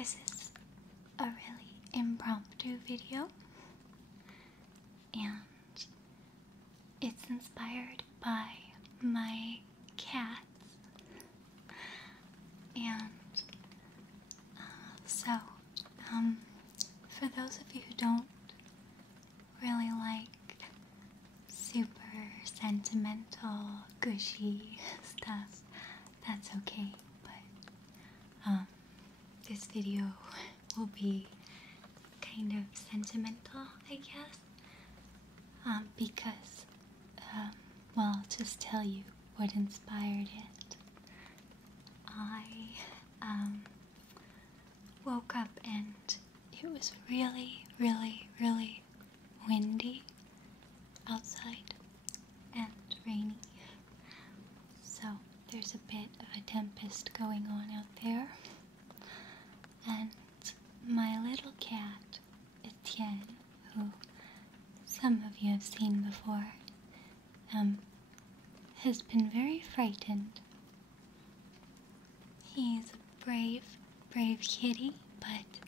this is a really impromptu video, and it's inspired by my cats. And for those of you who don't really like super sentimental, gushy stuff, that's okay, but this video will be kind of sentimental, I guess, because, well, I'll just tell you what inspired it. I woke up and it was really, really, really windy outside and rainy. So there's a bit of a tempest going on out there. And my little cat, Etienne, who some of you have seen before, has been very frightened. He's a brave kitty, but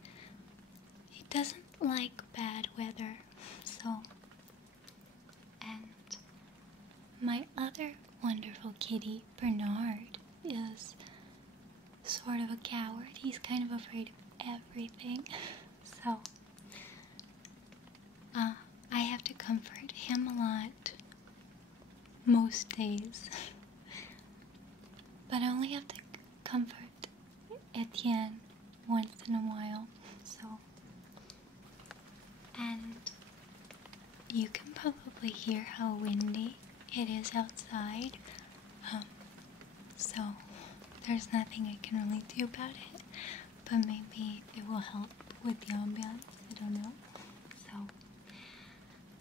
he doesn't like bad weather, so. And my other wonderful kitty, Bernard, is sort of a coward. He's kind of afraid of everything, so I have to comfort him a lot most days, but I only have to comfort Etienne once in a while, so. And you can probably hear how windy it is outside, so there's nothing I can really do about it, but maybe it will help with the ambiance, I don't know.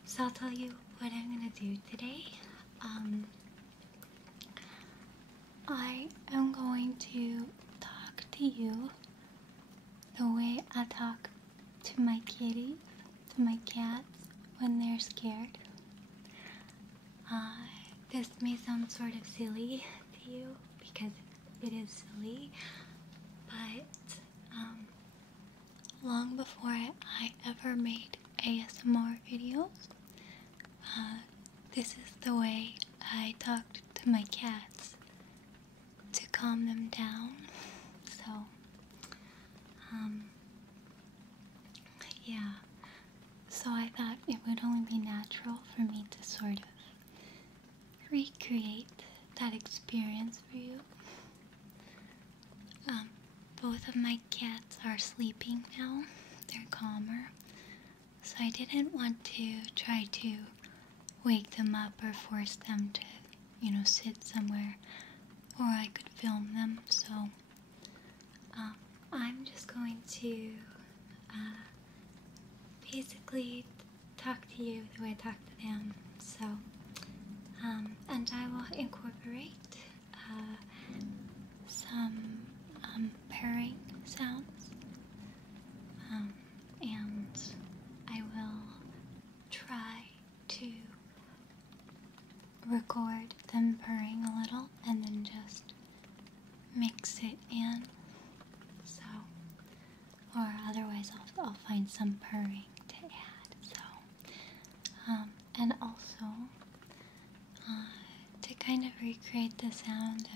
So I'll tell you what I'm gonna do today. I am going to talk to you the way I talk to my kitties, to my cats when they're scared. This may sound sort of silly to you because it is silly, but long before I ever made ASMR videos, this is the way I talked to my cats to calm them down. So, yeah. So I thought it would only be natural for me to sort of recreate that experience for you. Both of my cats are sleeping now. They're calmer. So I didn't want to try to wake them up or force them to, sit somewhere or I could film them. So I'm just going to basically talk to you the way I talk to them. So, and I will incorporate some purring sounds, and I will try to record them purring a little and then just mix it in. So, or otherwise I'll find some purring to add. So, and also to kind of recreate the sound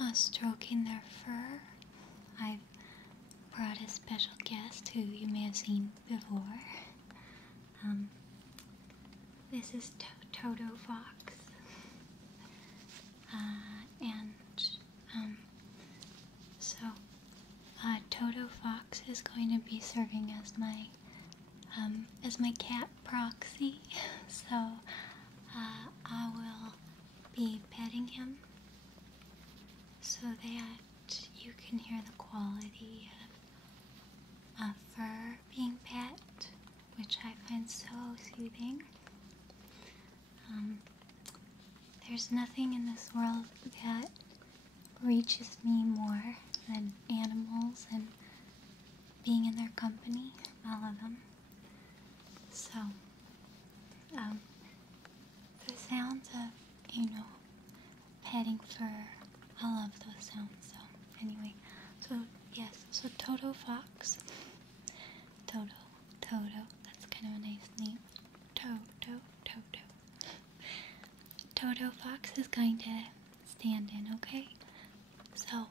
of stroking their fur, I've brought a special guest who you may have seen before. This is Toto Fox, Toto Fox is going to be serving as my cat proxy. So I will be petting him so that you can hear the quality of fur being pet, which I find so soothing. There's nothing in this world that reaches me more than animals and being in their company. I love them. So, the sounds of, petting fur, I love those sounds. So, anyway, so yes, So Toto Fox. Toto. That's kind of a nice name. Toto. Toto Fox is going to stand in, okay? So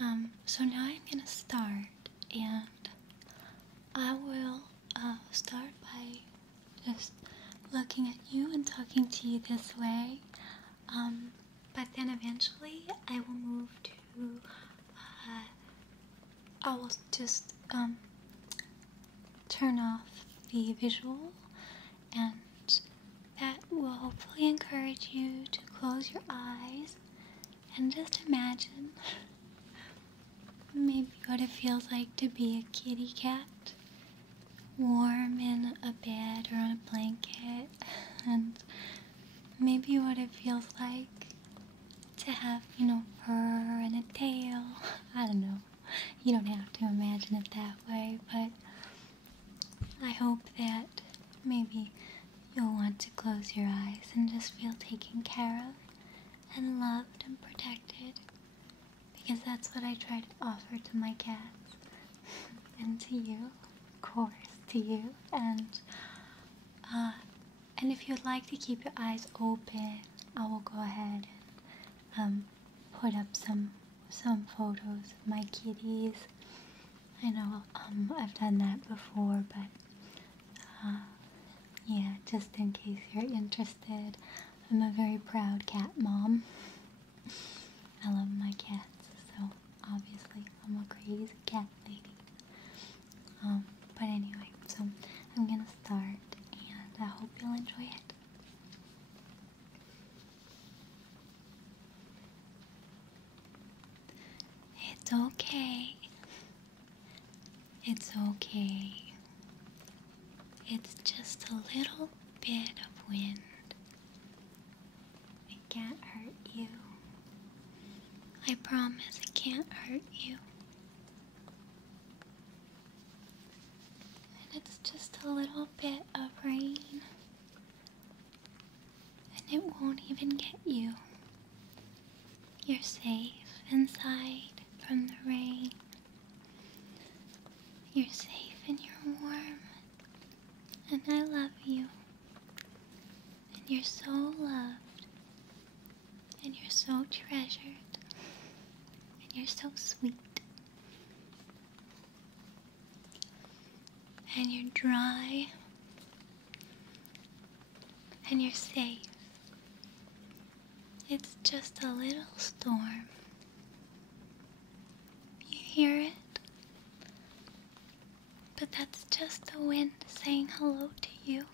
now I'm gonna start, and I will start by just looking at you and talking to you this way. But then eventually I will move to, I will just turn off the visual, and that will hopefully encourage you to close your eyes and just imagine maybe what it feels like to be a kitty cat, warm in a bed or on a blanket, and maybe what it feels like to have, fur and a tail. I don't know. You don't have to imagine it that way, but I hope that maybe you'll want to close your eyes and just feel taken care of and loved and protected, because that's what I try to offer to my cats and to you, of course, to you. And if you'd like to keep your eyes open, I will go ahead and put up some photos of my kitties. I know I've done that before, but yeah, just in case you're interested. I'm a very proud cat mom. I love my cats, so obviously I'm a crazy cat lady. But anyway, so I'm gonna start, and I hope you'll enjoy it. It's okay. It's okay. It's just a little bit of wind. It can't hurt you. I promise it can't hurt you. And it's just a little bit of rain. And it won't even get you. You're safe inside from the rain. You're safe and you're warm. And I love you. And you're so loved. And you're so treasured. And you're so sweet. And you're dry. And you're safe. It's just a little storm. You hear it? But that's just the wind saying hello to you.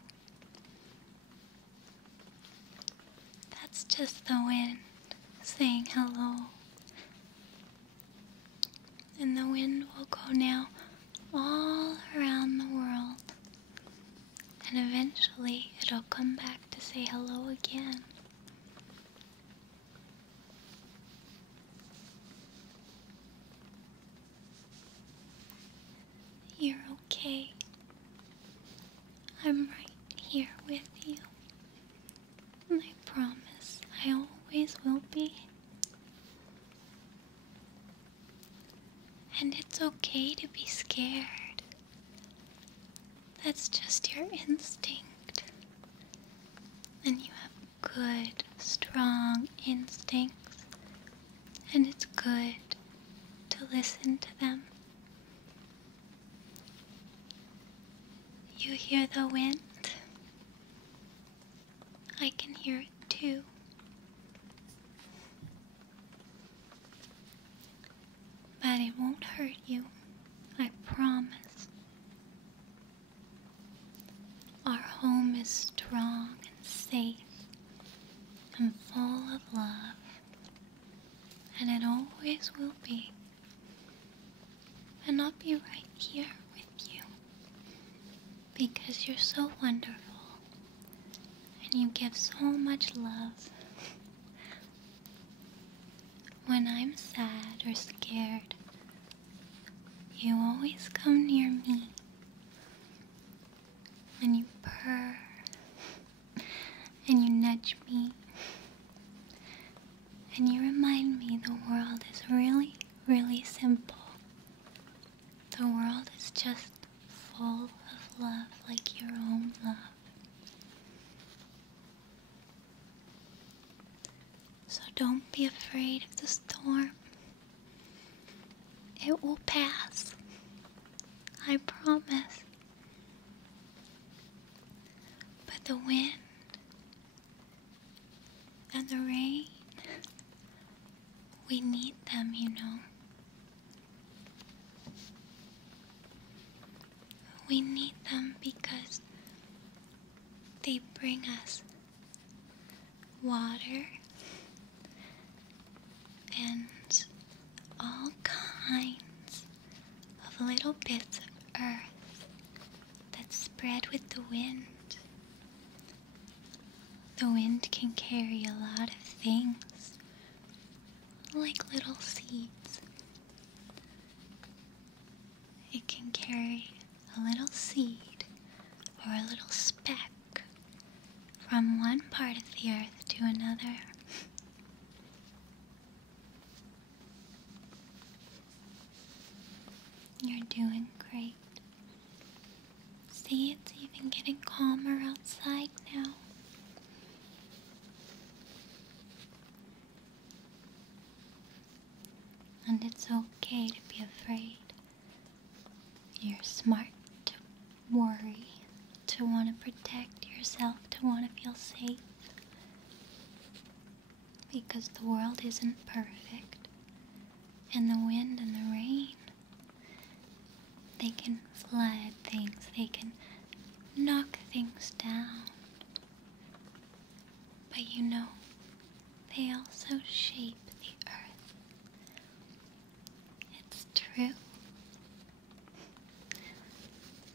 That's just the wind saying hello. And the wind will go now all around the world. And eventually it'll come back to say hello again. You're okay. I'm right here with you. And I promise I always will be. And it's okay to be scared. That's just your instinct. And you have good, strong instincts. And it's good to listen to them. You hear the wind? I can hear it too. But it won't hurt you, I promise. Our home is strong and safe and full of love, and it always will be. And I'll be right here with you, because you're so wonderful, and you give so much love. When I'm sad or scared, you always come near me, and you purr, and you nudge me, and you remind me the world is really, really simple, The world is just full of love, like your own love. So don't be afraid of the storm. It will pass. I promise. But the wind and the rain, we need them, you know. We need them because they bring us water and all kinds of little bits of earth that spread with the wind. The wind can carry a lot of things, like little seeds. It can carry a little seed or a little speck from one part of the earth to another. You're doing great. See, it's even getting calmer outside now. And it's okay to be afraid. You're smart to worry, to want to protect yourself, to want to feel safe. Because the world isn't perfect. And the wind and the rain, they can flood things, they can knock things down. But you know, they also shape the earth. It's true.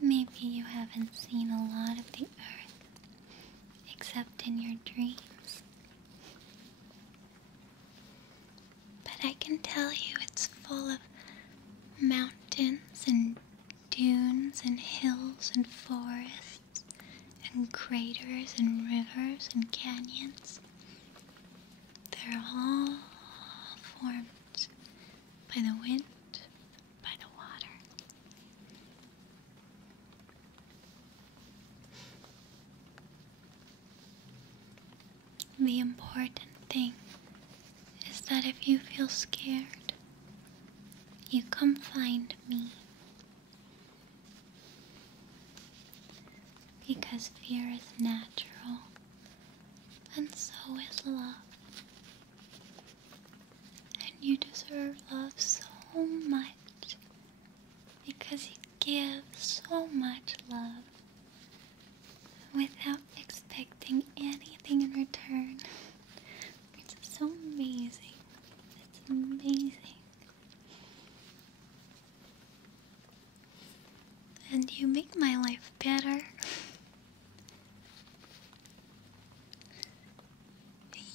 Maybe you haven't seen a lot of the earth, except in your dreams. But I can tell you it's full of mountains and dunes and hills and forests and craters and rivers and canyons. They're all formed by the wind, by the water. The important thing is that if you feel scared, you come find me. Because fear is natural, and so is love. And you deserve love so much, because you give so much love without expecting anything in return. It's so amazing. It's amazing. And you make my life better.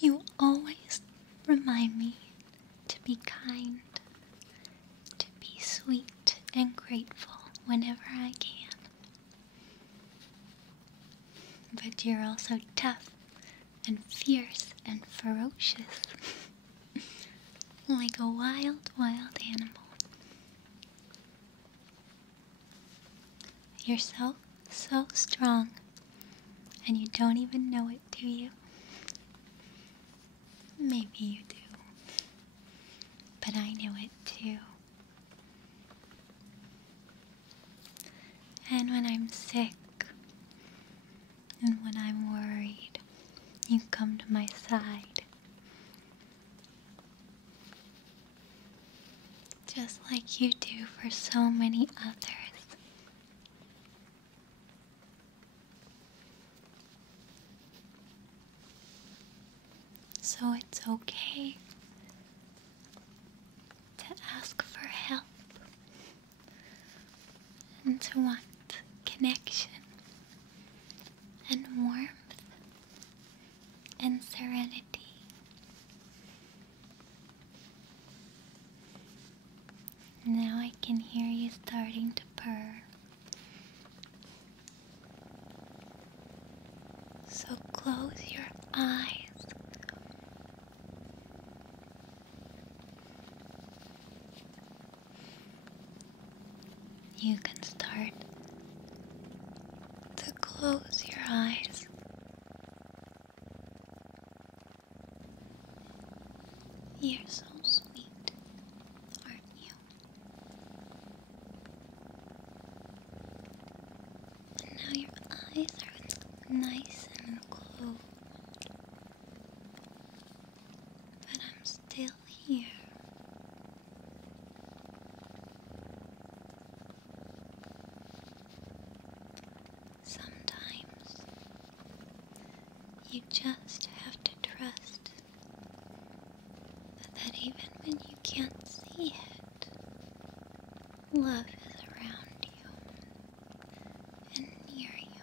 You always remind me to be kind, to be sweet and grateful whenever I can. But you're also tough and fierce and ferocious, like a wild, wild animal. You're so strong, and you don't even know it, do you? Maybe you do, but I know it too. And when I'm sick, and when I'm worried, you come to my side. Just like you do for so many others. So it's okay to ask for help and to want connection and warmth and serenity. Now I can hear you starting to purr. So close your eyes. you can start to close your eyes. You're so sweet, aren't you? And now your eyes are nice and closed. But I'm still here. Sometimes you just have to trust that even when you can't see it, love is around you and near you.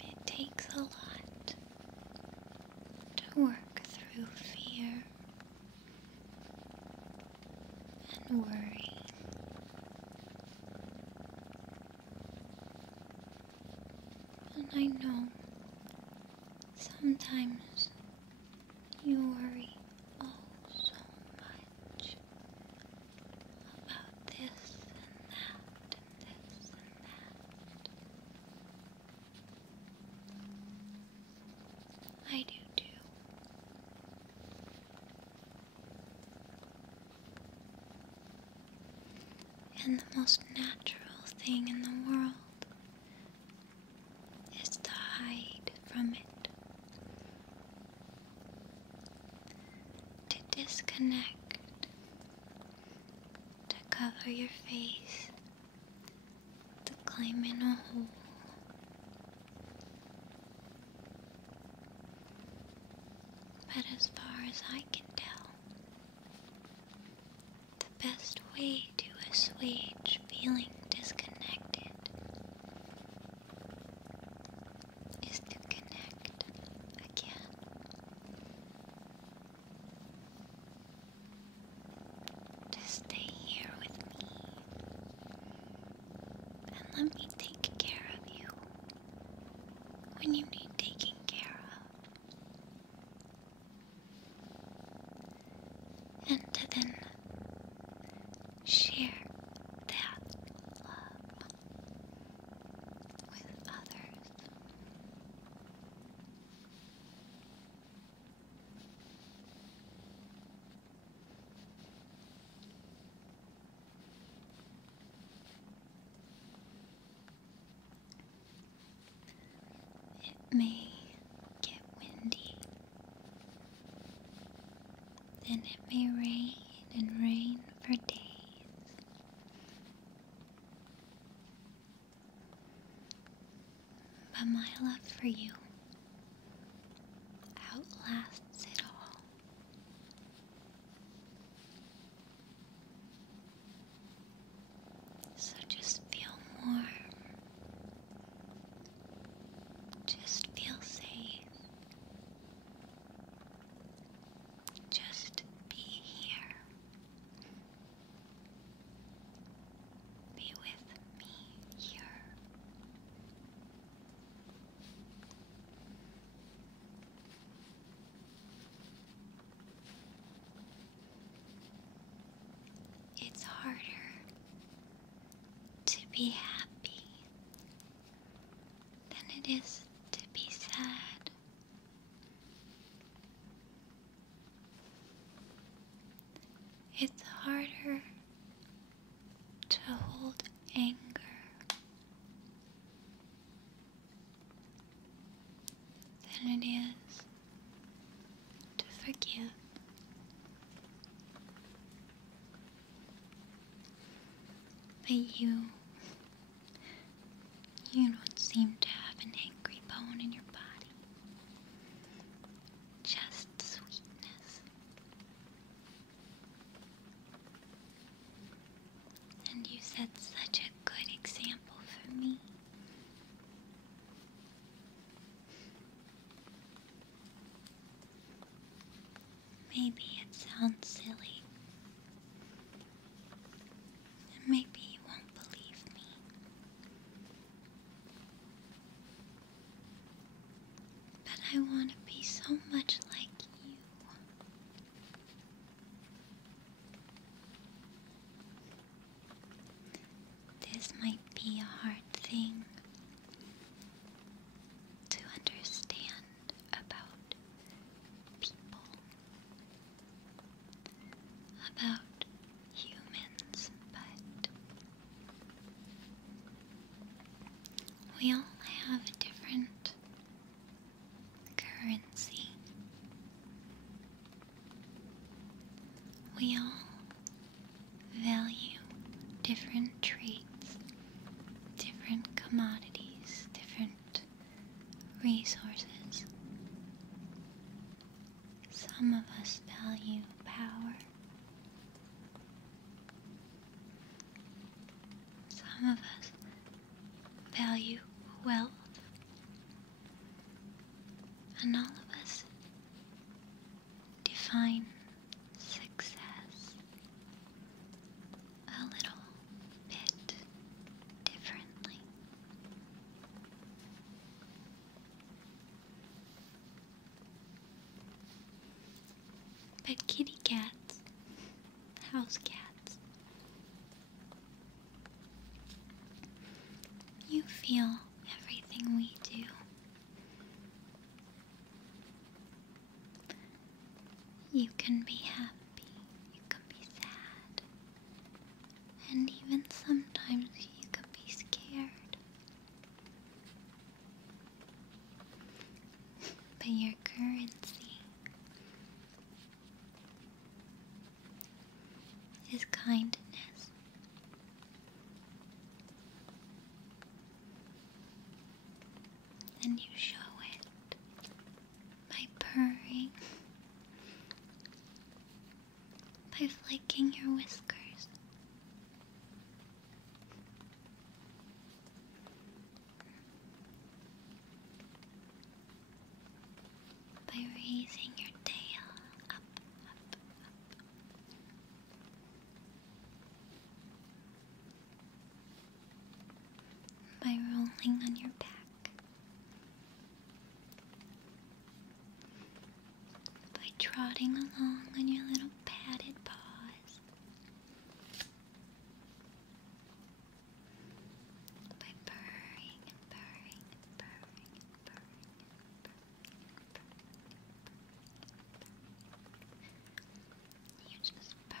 It takes a lot to work through fear and worry. And I know sometimes you worry oh so much about this and that and this and that. I do too. And the most natural thing in the world is to hide from it, to disconnect, to cover your face, to climb in a hole. But as far as I can tell, the best way to assuage feeling disconnected is to connect again. To stay here with me and let me take care of you when you need taking care of. And to then share that love with others. It may get windy, and it may rain and rain for days. But my love for you outlasts it all. So just feel warm. Just feel safe. Just be here. Be with me here. It's harder to be happy than it is to be sad. It's harder to hold anger than it is to forgive. But you don't seem to have an angry bone in your body. Just sweetness. And you set such a good example for me. Maybe it sounds silly. And maybe you won't believe me. But I want to be so much might be a hard thing to understand about people, about humans, but we all have a different currency. We all value different traits, different commodities, different resources. Some of us value power. Some of us value wealth. And all of us define success a little bit differently. But kitty cats, house cats, you feel everything we do. You can be happy, you can be sad, and even sometimes you can be scared. But your currency is kindness. And you show it by purring, by flicking your whiskers, by raising your tail up, up, up, by rolling on your back, by trotting along on your little padded paws, by purring and purring and purring and purring and purring and purring. You just purr,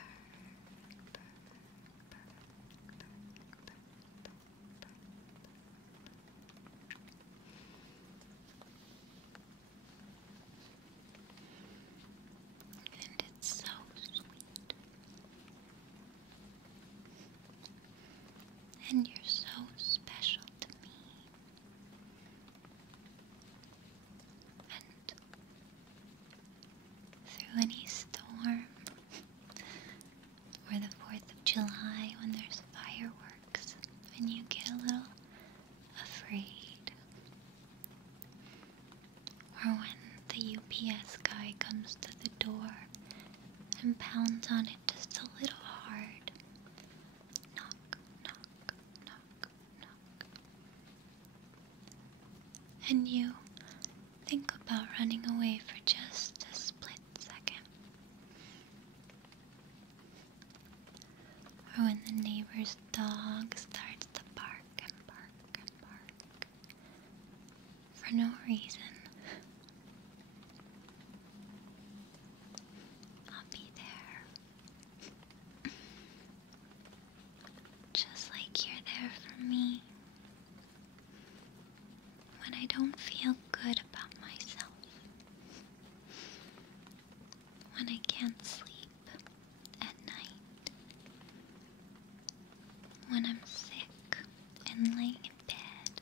purr, purr, purr, purr, purr, purr. And it's so sweet. And you're so special to me. And through any storm, or the 4th of July when there's fireworks and you get a little afraid, or when the UPS guy comes to the door and pounds on it just a little hard, knock, knock, knock, knock, and you think about running away for just a split second, or when the neighbor's dog starts to bark and bark and bark for no reason, I'll be there. Just like you're there for me when I don't feel good about myself, when I can't sleep at night, when I'm sick and laying in bed,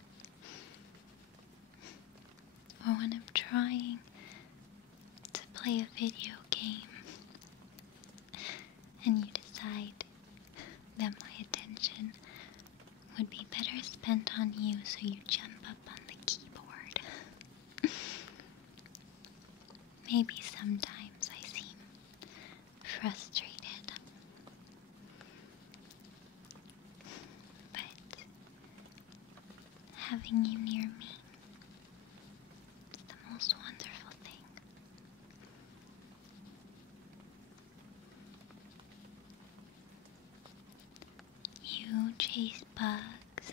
or when I'm trying to play a video game and you decide that my attention would be better spent on you, so you jump up on the keyboard. Maybe sometimes I seem frustrated, but having you near me is the most wonderful thing. You chase bugs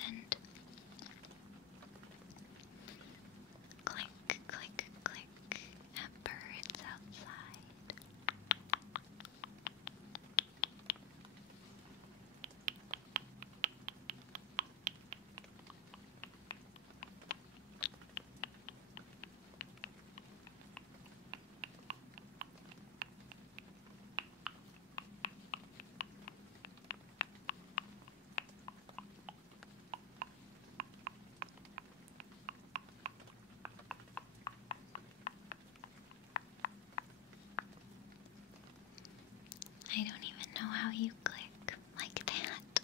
I don't even know how you click like that.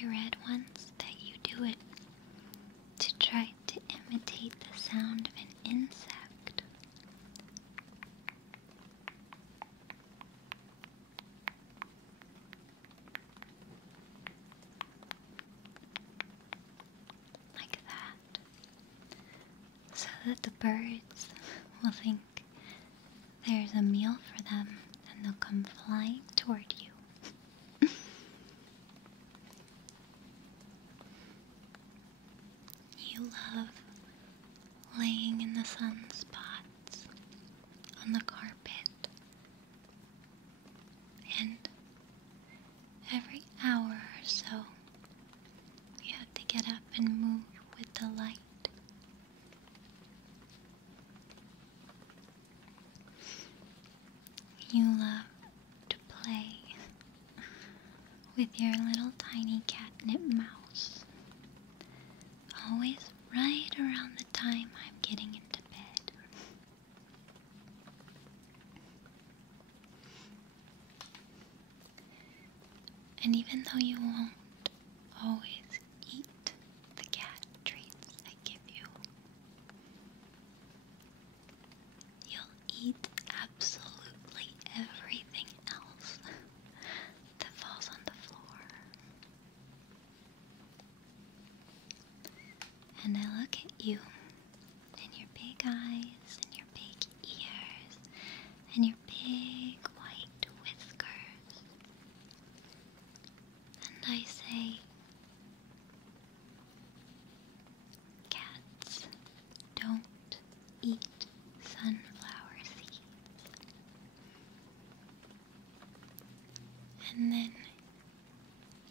I read once that you do it to try to imitate the sound of an insect. Like that. So that the birds will think there's a meal for them and they'll come flying toward you. You love laying in the sunspots on the carpet, and every hour or so you have to get up and move with the light. You love to play with your little tiny catnip mouse, always right around the time I'm getting into bed. And even though you won't always eat the cat treats I give you, you'll eat absolutely everything else that falls on the floor. And I look at you and your big eyes and your big ears and your big white whiskers, and I say, cats don't eat sunflower seeds. And then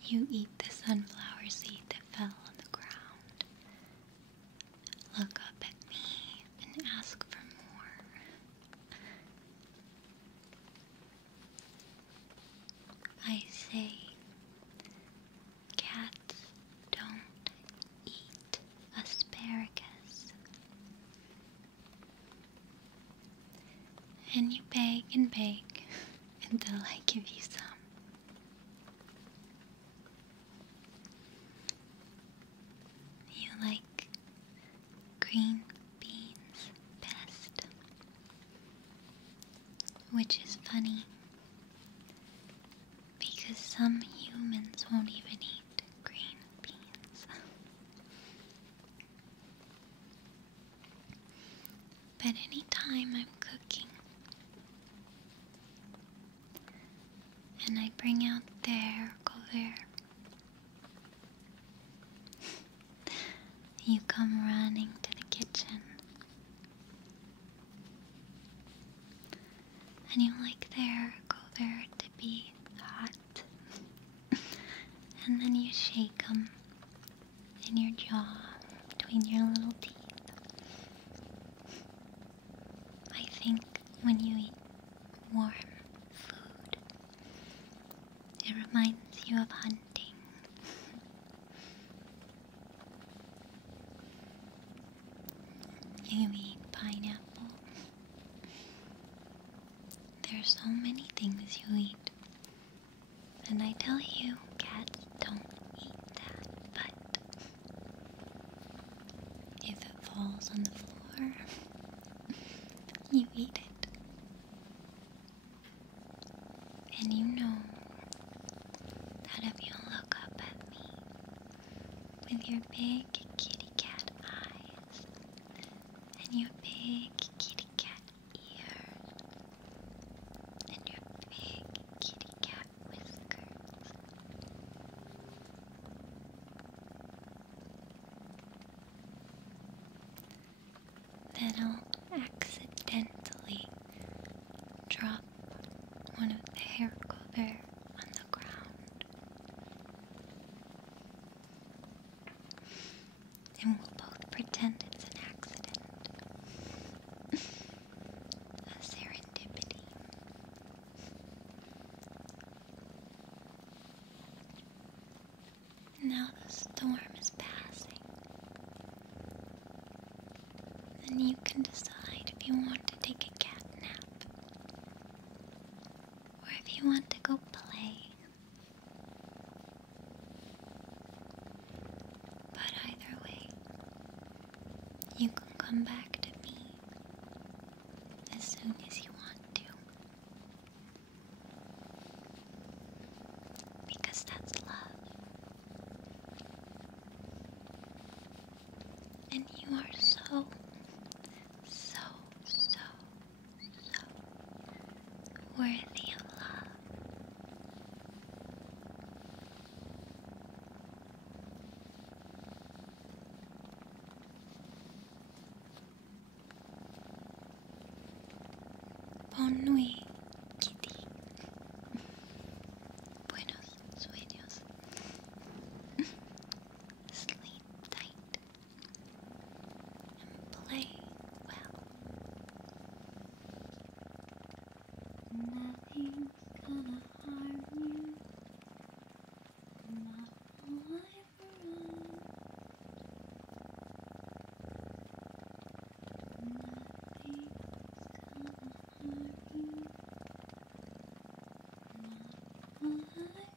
you eat the sunflower seed that fell on the ground, look up at me and ask for more. I say, cats don't eat asparagus. And you beg and beg until I give you some. You like green beans best, which is funny because some humans won't even eat green beans. But anytime I'm cooking and I bring out their cover, you come running to the kitchen. And you like their cover to be hot. And then you shake them in your jaw between your little teeth. I think when you eat warm food, it reminds you of hunting. You eat pineapple. There's so many things you eat. And I tell you, cats don't eat that, but if it falls on the floor, you eat it. And you know that if you look up at me with your big kitty cat eyes and your big kitty cat ears and your big kitty cat whiskers, then I'll accidentally drop one of the hair cover on the ground, and we'll both pretend it's an accident, a serendipity. Now the storm is passing, and you can decide if you want to take a cat nap come back to me as soon as you want to. Because that's love. And you are so, so, so, so worthy of love. Bonne nuit, kitty. Buenos sueños. Sleep tight and play well. Nothing's gonna harm you. Not while I've run. Nothing's gonna harm you. Not while I've